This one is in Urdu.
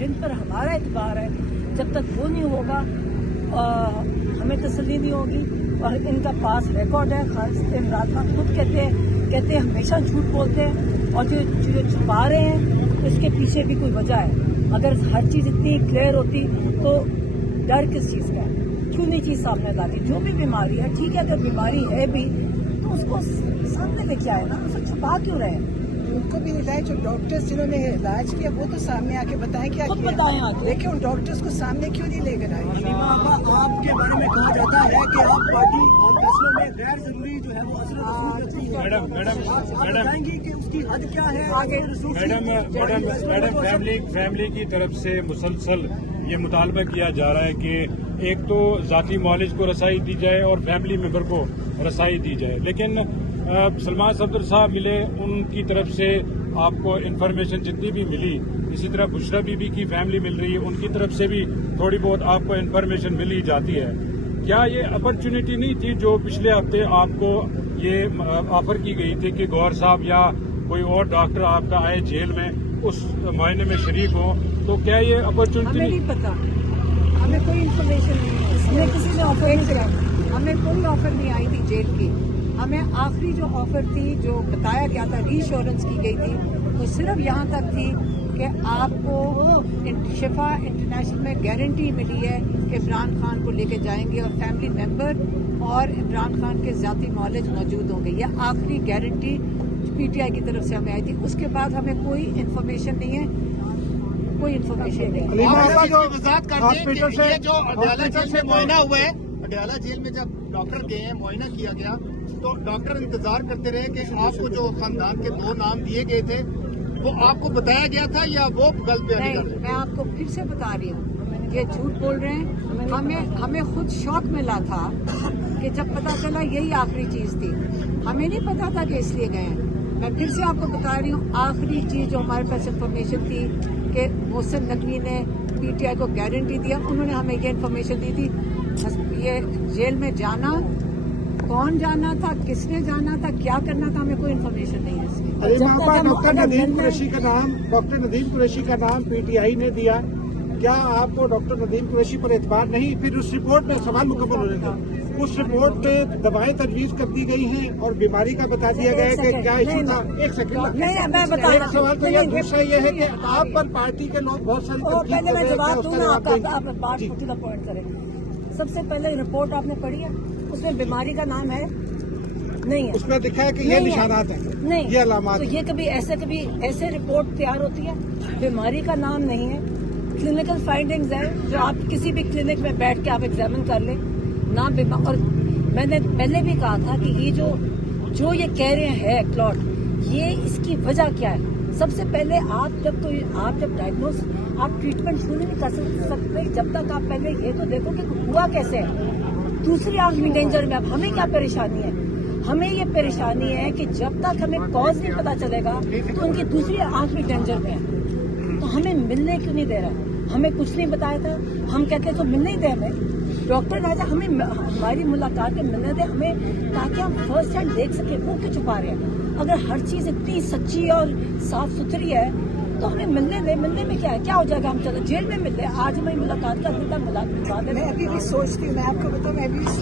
جن پر ہمارا اعتبار ہے، جب تک وہ نہیں ہوگا ہمیں تسلی نہیں ہوگی. اور ان کا پاس ریکارڈ ہے. خالد عمران خان خود کہتے ہیں ہمیشہ جھوٹ بولتے ہیں، اور جو چھپا رہے ہیں اس کے پیچھے بھی کوئی وجہ ہے. اگر ہر چیز اتنی کلیئر ہوتی تو ڈر کس چیز کا ہے؟ کیوں نہیں چیز سامنے لاتی؟ جو بھی بیماری ہے ٹھیک ہے، اگر بیماری ہے بھی تو اس کو سامنے لے کے آئے نا، اسے چھپا کیوں رہے ہیں؟ ان کو بھی ہدایت، جو ڈاکٹرز جنہوں نے علاج کیا وہ تو سامنے آ کے بتائیں کیا خود کیا، بتائیں آ کے. لیکن ان ڈاکٹرز کو سامنے کیوں نہیں لے کر آئے؟ آپ کے بارے میں کہا جاتا ہے کہ آپ پارٹی اور فیصلوں میں غیر ضروری جو ہے وہ اثر و رسوخ کرتی ہے. میڈم بتائیں گی کہ اس کی حد کیا ہے؟ آگے میڈم فیملی کی طرف سے مسلسل یہ مطالبہ کیا جا رہا ہے کہ ایک تو ذاتی معالج کو رسائی دی جائے اور فیملی ممبر کو رسائی دی جائے، لیکن سلمان صفدر صاحب ملے، ان کی طرف سے آپ کو انفارمیشن جتنی بھی ملی، اسی طرح بشرا بی بی کی فیملی مل رہی ہے، ان کی طرف سے بھی تھوڑی بہت آپ کو انفارمیشن ملی جاتی ہے. کیا یہ اپرچونٹی نہیں تھی جو پچھلے ہفتے آپ کو یہ آفر کی گئی تھی کہ گوہر صاحب یا کوئی اور ڈاکٹر آپ کا آئے جیل میں اس معائنے میں شریک ہو؟ تو کیا یہ اپرچونٹی ہمیں نہیں پتا، ہمیں کوئی انفارمیشن نہیں ہے، ہمیں کسی نے آفر نہیں کیا، ہمیں کوئی آفر نہیں آئی تھی جیل کی. ہمیں آخری جو آفر تھی، جو بتایا گیا تھا، ری ایشورنس کی گئی تھی، وہ صرف یہاں تک تھی کہ آپ کو شفا انٹرنیشنل میں گارنٹی ملی ہے کہ عمران خان کو لے کے جائیں گے اور فیملی ممبر اور عمران خان کے ذاتی معالج موجود ہوں گے. یہ آخری گارنٹی پی ٹی آئی کی طرف سے ہمیں آئی تھی. اس کے بعد ہمیں کوئی انفارمیشن نہیں ہے، کوئی انفارمیشن نہیں ہے. وضاحت کرتے ہیں کہ یہ جو اڈیالہ جیل میں معائنہ ہوا ہے، اڈیالہ جیل میں جب ڈاکٹر گئے ہیں، معائنہ کیا گیا تو ڈاکٹر انتظار کرتے رہے کہ آپ کو جو خاندان کے 2 نام دیے گئے تھے وہ آپ کو بتایا گیا تھا یا وہ گل پہ نہیں، میں آپ کو پھر سے بتا رہی ہوں، یہ جھوٹ بول رہے ہیں. ہمیں خود شوق ملا تھا کہ جب پتا چلا یہی آخری چیز تھی. ہمیں نہیں پتا تھا کہ اس لیے گئے ہیں. میں پھر سے آپ کو بتا رہی ہوں، آخری چیز جو ہمارے پاس انفارمیشن تھی کہ محسن نقوی نے پی ٹی آئی کو گارنٹی دیا، انہوں نے ہمیں یہ انفارمیشن دی تھی. یہ جیل میں جانا، کون جانا تھا، کس نے جانا تھا، کیا کرنا تھا، ہمیں کوئی انفارمیشن نہیں ہے اس کی. ڈاکٹر ندیم قریشی کا نام پی ٹی آئی نے دیا. کیا آپ کو ڈاکٹر ندیم قریشی پر اعتبار نہیں؟ پھر اس رپورٹ میں سوال مکمل ہونے کا، اس رپورٹ میں دوائیں تجویز کر دی گئی ہیں اور بیماری کا بتا دیا گیا ہے کہ کیا ایشو تھا. ایک سیکنڈ، ایک سوال تو یہ، دوسرا یہ ہے کہ آپ پر پارٹی کے لوگ بہت ساری پہلے میں جواب دوں نا، آپ بات جی. پوری پوائنٹ کریں. سب سے پہلے رپورٹ آپ نے پڑھی ہے، اس میں بیماری کا نام ہے نہیں ہے، اس میں لکھا ہے کہ یہ نشانات ہیں، نہیں یہ علامات. تو یہ کبھی ایسے رپورٹ تیار ہوتی ہے، بیماری کا نام نہیں ہے. کلینکل فائنڈنگز ہے جو آپ کسی بھی کلینک میں بیٹھ کے آپ ایگزامن کر لیں. اور میں نے پہلے بھی کہا تھا کہ یہ جو یہ کہہ رہے ہیں کلاٹ، یہ اس کی وجہ کیا ہے. سب سے پہلے آپ جب ڈائگنوز، آپ ٹریٹمنٹ شروع نہیں کر سکتے جب تک آپ پہلے یہ تو دیکھو کہ ہوا کیسے ہے. دوسری آنکھ بھی ڈینجر میں. اب ہمیں کیا پریشانی ہے؟ ہمیں یہ پریشانی ہے کہ جب تک ہمیں کاز نہیں پتا چلے گا تو ان کی دوسری آنکھ بھی ڈینجر میں ہے. تو ہمیں ملنے کیوں نہیں دے رہا؟ ہمیں کچھ نہیں بتایا تھا، ہم کہتے تو ملنے ہی دے. ہمیں ڈاکٹر راجا ہمیں ہماری ملاقات کے ملنے دے ہمیں، تاکہ ہم فرسٹ ہینڈ دیکھ سکیں وہ کیوں چھپا رہے ہیں. اگر ہر چیز اتنی سچی اور صاف ستھری ہے تو ہمیں ملنے دے. ملنے میں کیا ہے؟ کیا ہو جائے گا؟ ہم چلو جیل میں ملتے. آج ہماری ملاقات کا دن تھا، ملاقات. میں ابھی بھی سوچتی ہوں، میں آپ کو بتاؤں، میں ابھی